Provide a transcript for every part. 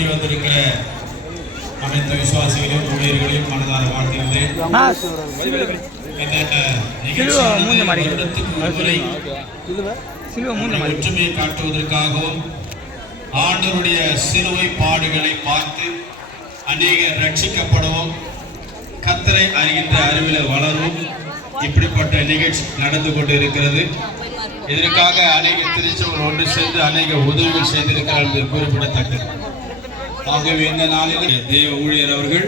கூடி வந்திருக்கிற அனைத்து விசுவாசிகளையும் ஊழியர்களையும் மனதார வாழ்த்துகிறேன். ஒற்றுமையை காட்டுவதற்காகவும் ஆண்டவருடைய சிலுவை பாடுகளை பார்த்து அநேகர் ரட்சிக்கப்படவும் கர்த்தரை அறிகின்ற அறிவில் வளரும் இப்படிப்பட்ட நிகழ்ச்சி நடந்து கொண்டு இருக்கிறது. இதற்காக அநேக திருச்சபைகள் ஒன்று சேர்ந்து அநேக உதவிகள் செய்திருக்கிறார் என்று குறிப்பிடத்தக்கது. ஆகவே இந்த நாளில் தேவ ஊழியர் அவர்கள்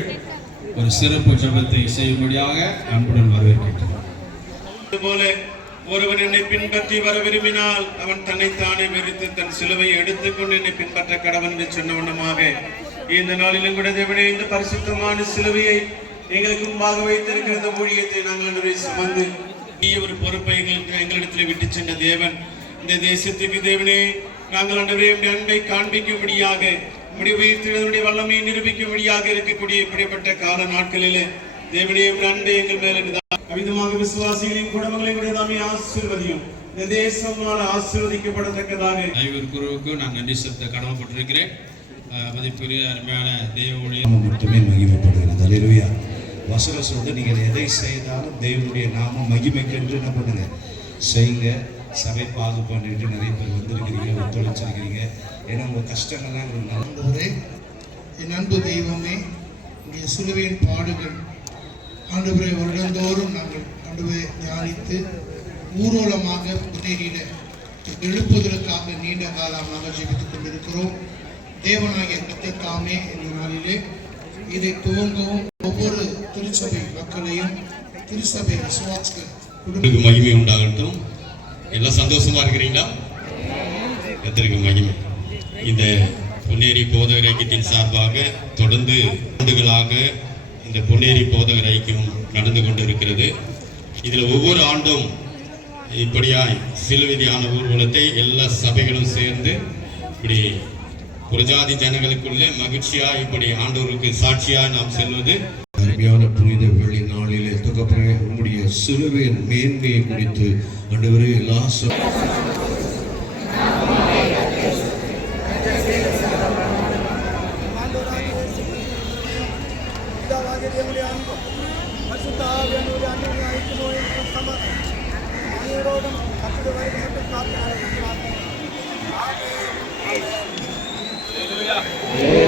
ஒரு சிறப்பு ஜெபத்தை செய்யும்படியாக அன்புடன் வரவேற்கின்றனர். அதுபோல ஒருவன் என்னை பின்பற்றி வர விரும்பினால் அவன் தன்னைத்தானே வெறுத்து தன் சிலுவையை எடுத்துக்கொண்டு என்னை பின்பற்ற கடவன் என்று சொன்ன வண்ணமாக இந்த நாளிலும் கூட தேவனே இந்த பரிசுத்தமான சிலுவையை எங்களுக்கு முன்பாக வைத்திருக்கிற இந்த ஊழியத்தை நாங்கள் சுமந்து ஒரு பொறுப்பை எங்களிடத்தில் விட்டு சென்ற தேவன் இந்த தேசத்துக்கு தேவனே நாங்கள் அன்பை காண்பிக்கும்படியாக உயிர்த்தெழுதலுடைய வல்லமையை நிரூபிக்கும்படியாக இருக்கக்கூடிய இப்படிப்பட்ட கால நாட்களிலே தேவனே அன்பை எங்கள் மேல் அமிதமாக விசுவாசிகளின் குடும்பங்களை கூட நாமே ஆசீர்வதியும் இந்த தேசமால் ஆசீர்வதிக்கப்படத்தக்கதாக ஐவர் குருவுக்கு நான் நன்றி செலுத்த கடமைப்பட்டிருக்கிறேன். மதிப்புரிய அருமையான தேவ ஊழியர் மட்டுமே மகிமைப்படுகிறது. அல்லேலூயா. வசனம் சொல்றது நீங்கள் எதை செய்தாலும் தேவனுடைய நாமம் மகிமைக்கென்று என்ன பண்ணுங்க செய்யுங்க. சபை பாது பண்ணிட்டு நிறைய பேர் வந்திருக்கிறீங்க, ஒத்துழைச்சிருக்கிறீங்க. ஏன்னா உங்கள் கஷ்டங்கள்லாம் நடந்தவரே, என் அன்பு தெய்வமே, உடைய சிலுவையின் பாடுகள் ஆண்டவரை வருடந்தோறும் நாங்கள் ஆண்டவரை தியானித்து ஊர்வலமாக முன்னேறிட எழுப்புவதற்காக நீண்ட காலமாக ஜெபித்துக் கொண்டிருக்கிறோம். தேவனாகிய கர்த்தர் இந்த நாளிலே இதை துவங்கவும் ஒவ்வொரு திருச்சபை மக்களையும் திருச்சபை விசுவாசிகள் மகிமை உண்டாகட்டும். எல்லாம் சந்தோஷமா இருக்கிறீங்களா? கர்த்தருக்கு மகிமை. இந்த பொன்னேரி போதகர் ஐக்கியத்தின் சார்பாக தொடர்ந்து ஆண்டுகளாக இந்த பொன்னேரி போதகர் ஐக்கியம் நடந்து கொண்டிருக்கிறது. இதில் ஒவ்வொரு ஆண்டும் இப்படியாய் சிலுவை தியான ஊர்வலத்தை எல்லா சபைகளும் சேர்ந்து இப்படி புரஜாதி ஜனங்களுக்குள்ளே மகிழ்ச்சியா இப்படி ஆண்டவருக்கு சாட்சியா நாம் செல்வது அருமையான புனித வெள்ளி நாளிலே துக்கப்புற உங்களுடைய சிலுவையின் மேன்மையை குறித்து ஆண்டவரே எல்லா Hallelujah.